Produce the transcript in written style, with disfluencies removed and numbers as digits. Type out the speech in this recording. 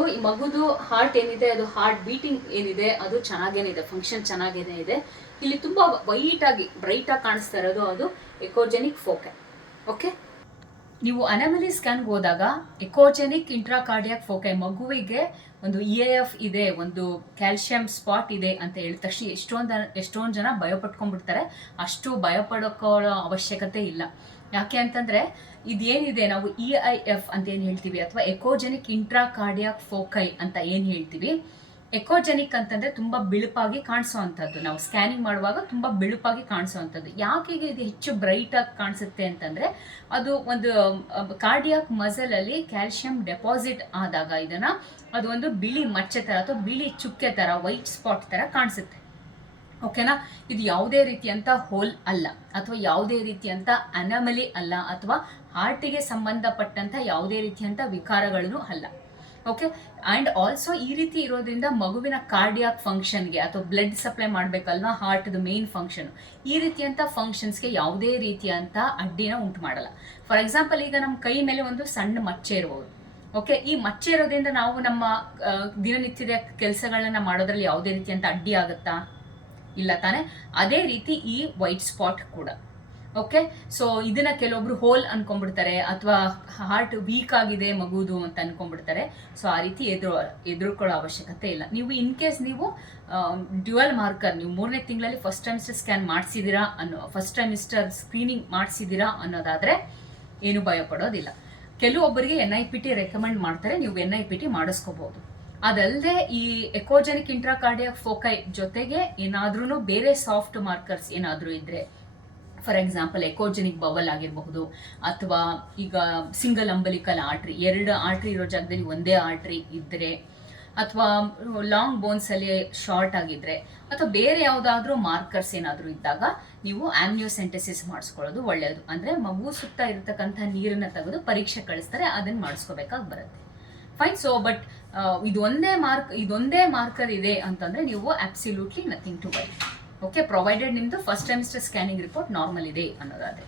ಈ ಮಗುದು ಹಾರ್ಟ್ ಏನಿದೆ, ಅದು ಹಾರ್ಟ್ ಬೀಟಿಂಗ್ ಏನಿದೆ ಅದು ಚೆನ್ನಾಗೇನಿದೆ, ಫಂಕ್ಷನ್ ಚೆನ್ನಾಗೇನೆ ಇದೆ. ಇಲ್ಲಿ ತುಂಬಾ ಬ್ರೈಟ್ ಆಗಿ ಕಾಣಿಸ್ತಾ ಇರೋದು ಅದು ಎಕೋಜೆನಿಕ್ ಫೋಕೈ. ಓಕೆ, ನೀವು ಅನಾಮಲಿ ಸ್ಕ್ಯಾನ್ಗೆ ಹೋದಾಗ ಎಕೋಜೆನಿಕ್ ಇಂಟ್ರಾಕಾರ್ಡಿಯಾಕ್ ಫೋಕೈ, ಮಗುವಿಗೆ ಒಂದು EAF ಇದೆ, ಒಂದು ಕ್ಯಾಲ್ಸಿಯಂ ಸ್ಪಾಟ್ ಇದೆ ಅಂತ ಹೇಳಿದ ತಕ್ಷಣ ಎಷ್ಟೊಂದು ಜನ ಭಯಪಟ್ಕೊಂಡ್ಬಿಡ್ತಾರೆ. ಅಷ್ಟು ಭಯಪಡೋಕೊಳ್ಳೋ ಅವಶ್ಯಕತೆ ಇಲ್ಲ. ಯಾಕೆ ಅಂತಂದ್ರೆ ಇದೇನಿದೆ, ನಾವು EIF ಅಂತ ಏನು ಹೇಳ್ತೀವಿ ಅಥವಾ ಎಕೋಜೆನಿಕ್ ಇಂಟ್ರಾಕಾರ್ಡಿಯಾಕ್ ಫೋಕೈ ಅಂತ ಏನು ಹೇಳ್ತೀವಿ, ಎಕೋಜೆನಿಕ್ ಅಂತಂದ್ರೆ ತುಂಬಾ ಬಿಳುಪಾಗಿ ಕಾಣಿಸೋವಂಥದ್ದು. ನಾವು ಸ್ಕ್ಯಾನಿಂಗ್ ಮಾಡುವಾಗ ತುಂಬಾ ಬಿಳುಪಾಗಿ ಕಾಣಿಸೋವಂಥದ್ದು. ಯಾಕೆ ಇದು ಹೆಚ್ಚು ಬ್ರೈಟ್ ಆಗಿ ಕಾಣಿಸುತ್ತೆ ಅಂತಂದ್ರೆ ಅದು ಒಂದು ಕಾರ್ಡಿಯಾಕ್ ಮಸಲ್ ಅಲ್ಲಿ ಕ್ಯಾಲ್ಸಿಯಂ ಡೆಪಾಸಿಟ್ ಆದಾಗ ಅದು ಒಂದು ಬಿಳಿ ಮಚ್ಚೆ ತರ ಅಥವಾ ಬಿಳಿ ಚುಕ್ಕೆ ತರ, ವೈಟ್ ಸ್ಪಾಟ್ ತರ ಕಾಣಿಸುತ್ತೆ. ಓಕೆನಾ, ಇದು ಯಾವುದೇ ರೀತಿಯಂತ ಹೋಲ್ ಅಲ್ಲ ಅಥವಾ ಯಾವುದೇ ರೀತಿಯಂತ ಅನಾಮಲಿ ಅಲ್ಲ ಅಥವಾ ಹಾರ್ಟಿಗೆ ಸಂಬಂಧಪಟ್ಟಂತ ಯಾವುದೇ ರೀತಿಯಂತ ವಿಕಾರಗಳನ್ನು ಅಲ್ಲ. ಓಕೆ, ಅಂಡ್ ಆಲ್ಸೋ ಈ ರೀತಿ ಇರೋದ್ರಿಂದ ಮಗುವಿನ ಕಾರ್ಡಿಯಾಕ್ ಫಂಕ್ಷನ್ಗೆ ಅಥವಾ ಬ್ಲಡ್ ಸಪ್ಲೈ ಮಾಡಬೇಕಲ್ವಾ, ಹಾರ್ಟ್ದು ಮೇನ್ ಫಂಕ್ಷನ್, ಈ ರೀತಿಯಂತ ಫಂಕ್ಷನ್ಸ್ಗೆ ಯಾವುದೇ ರೀತಿಯಂತ ಅಡ್ಡಿನ ಉಂಟು ಮಾಡಲ್ಲ. ಫಾರ್ ಎಕ್ಸಾಂಪಲ್, ಈಗ ನಮ್ಮ ಕೈ ಮೇಲೆ ಒಂದು ಸಣ್ಣ ಮಚ್ಚೆ ಇರಬಹುದು. ಓಕೆ, ಈ ಮಚ್ಚೆ ಇರೋದ್ರಿಂದ ನಾವು ನಮ್ಮ ದಿನನಿತ್ಯದ ಕೆಲಸಗಳನ್ನ ಮಾಡೋದ್ರಲ್ಲಿ ಯಾವುದೇ ರೀತಿಯಂತ ಅಡ್ಡಿ ಆಗುತ್ತಾ? ಇಲ್ಲ ತಾನೆ. ಅದೇ ರೀತಿ ಈ ವೈಟ್ ಸ್ಪಾಟ್ ಕೂಡ. ಓಕೆ, ಸೊ ಇದನ್ನ ಕೆಲವೊಬ್ರು ಹೋಲ್ ಅನ್ಕೊಂಡ್ಬಿಡ್ತಾರೆ ಅಥವಾ ಹಾರ್ಟ್ ವೀಕ್ ಆಗಿದೆ ಮಗುದು ಅಂತ ಅನ್ಕೊಂಡ್ಬಿಡ್ತಾರೆ. ಸೊ ಆ ರೀತಿ ಎದುರುಕೊಳ್ಳೋ ಅವಶ್ಯಕತೆ ಇಲ್ಲ. ನೀವು ಇನ್ ಕೇಸ್ ನೀವು ಡ್ಯುಯಲ್ ಮಾರ್ಕರ್, ನೀವು 3ನೇ ತಿಂಗಳಲ್ಲಿ ಫಸ್ಟ್ ಟ್ರೈಮಿಸ್ಟರ್ ಸ್ಕ್ಯಾನ್ ಮಾಡಿಸಿದ್ದೀರಾ ಫಸ್ಟ್ ಟ್ರೈಮಿಸ್ಟರ್ ಸ್ಕ್ರೀನಿಂಗ್ ಮಾಡಿಸಿದ್ದೀರಾ ಅನ್ನೋದಾದ್ರೆ ಏನು ಭಯ ಪಡೋದಿಲ್ಲ. ಕೆಲವೊಬ್ಬರಿಗೆ NIPT ರೆಕಮೆಂಡ್ ಮಾಡ್ತಾರೆ, ನೀವು NIPT ಮಾಡಿಸ್ಕೋಬಹುದು. ಅದಲ್ಲದೆ ಈ ಎಕೋಜೆನಿಕ್ ಇಂಟ್ರಾಕಾರ್ಡಿಯಾಕ್ ಫೋಕೈ ಜೊತೆಗೆ ಏನಾದ್ರೂ ಬೇರೆ ಸಾಫ್ಟ್ ಮಾರ್ಕರ್ಸ್ ಏನಾದ್ರೂ ಇದ್ರೆ, ಫಾರ್ ಎಕ್ಸಾಂಪಲ್ ಎಕೋಜೆನಿಕ್ ಬವಲ್ ಆಗಿರಬಹುದು, ಅಥವಾ ಈಗ ಸಿಂಗಲ್ ಅಂಬಲಿಕಲ್ ಆರ್ಟ್ರಿ, 2 ಆರ್ಟ್ರಿ ಇರೋ ಜಾಗದಲ್ಲಿ ಒಂದೇ ಆರ್ಟ್ರಿ ಇದ್ರೆ, ಅಥವಾ ಲಾಂಗ್ ಬೋನ್ಸ್ ಅಲ್ಲಿ ಶಾರ್ಟ್ ಆಗಿದ್ರೆ, ಅಥವಾ ಬೇರೆ ಯಾವುದಾದ್ರೂ ಮಾರ್ಕರ್ಸ್ ಏನಾದ್ರೂ ಇದ್ದಾಗ ನೀವು ಆಮ್ನಿಯೋಸೆಂಟೆಸಿಸ್ ಮಾಡಿಸ್ಕೊಳ್ಳೋದು ಒಳ್ಳೆಯದು. ಅಂದ್ರೆ ಮಗು ಸುತ್ತ ಇರತಕ್ಕಂಥ ನೀರನ್ನ ತೆಗೆದು ಪರೀಕ್ಷೆ ಕಳಿಸ್ತಾರೆ, ಅದನ್ನ ಮಾಡಿಸ್ಕೋಬೇಕಾಗಿ ಬರುತ್ತೆ. ಫೈನ್. ಸೊ ಬಟ್ ಇದೊಂದೇ ಮಾರ್ಕರ್ ಇದೆ ಅಂತಂದ್ರೆ ನೀವು absolutely nothing to worry. Okay, provided ನಿಮ್ದು first trimester scanning report normal ಇದೆ ಅನ್ನೋದಾದ್ರೆ.